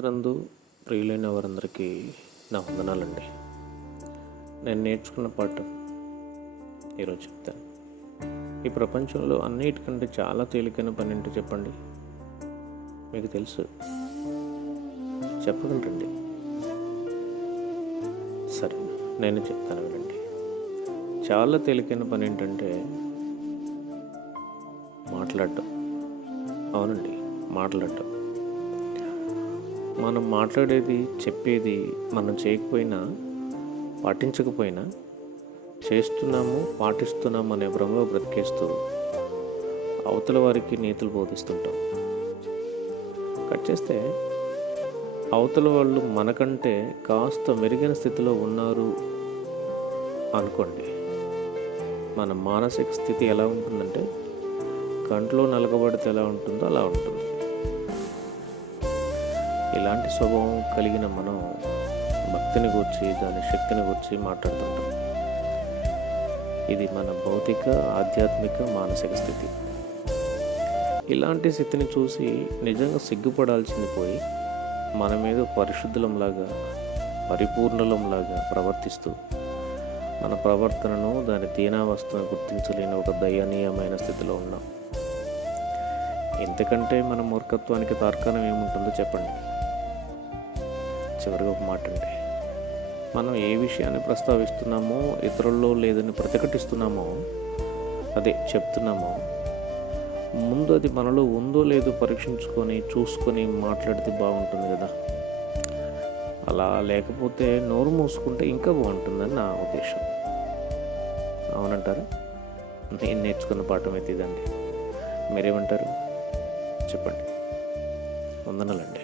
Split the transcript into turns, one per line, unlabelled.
రందు ప్రియులైన వారందరికీ నా వందనాలండి. నేను నేర్చుకున్న పాఠం ఈరోజు చెప్తాను. ఈ ప్రపంచంలో అన్నిటికంటే చాలా తేలికైన పని ఏంటో చెప్పండి? మీకు తెలుసు. చెప్పగలరండి సరే నేను చెప్తాను వినండి. చాలా తేలికైన పని ఏంటంటే మాట్లాడటం. అవునండి మాట్లాడటం. మనం మాట్లాడేది చెప్పేది మనం చేయకపోయినా పాటించకపోయినా చేస్తున్నాము పాటిస్తున్నాము అనే భ్రమలో బ్రతికేస్తూ అవతల వారికి నీతులు బోధిస్తుంటాం. కట్ చేస్తే అవతల వాళ్ళు మనకంటే కాస్త మెరుగైన స్థితిలో ఉన్నారు అనుకోండి. మన మానసిక స్థితి ఎలా ఉంటుందంటే కంట్లో నలగబడితే ఎలా ఉంటుందో అలా ఉంటుంది. ఇలాంటి స్వభావం కలిగిన మనం భక్తిని గురించి దాని శక్తిని గురించి మాట్లాడుతుంటాం. ఇది మన భౌతిక ఆధ్యాత్మిక మానసిక స్థితి. ఇలాంటి స్థితిని చూసి నిజంగా సిగ్గుపడాల్సింది పోయి మన మీద పరిశుద్ధులంలాగా పరిపూర్ణలంలాగా ప్రవర్తిస్తూ మన ప్రవర్తనను దాని దీనావస్థను గుర్తించలేని ఒక దయనీయమైన స్థితిలో ఉన్నాం. ఇంతకంటే మన మూర్ఖత్వానికి తార్కాణం ఏముంటుందో చెప్పండి. చివరిగా ఒక మాట అండి. మనం ఏ విషయాన్ని ప్రస్తావిస్తున్నామో ఇతరుల్లో లేదని ప్రతిఘటిస్తున్నామో అదే చెప్తున్నామో ముందు అది మనలో ఉందో లేదో పరీక్షించుకొని చూసుకొని మాట్లాడితే బాగుంటుంది కదా. అలా లేకపోతే నోరు మూసుకుంటే ఇంకా బాగుంటుందని నా ఉద్దేశం. అవునంటారా? నేను నేర్చుకున్న పాఠం అయితే ఇదండి. మీరేమంటారు? చెప్పండి. వందనాలండి.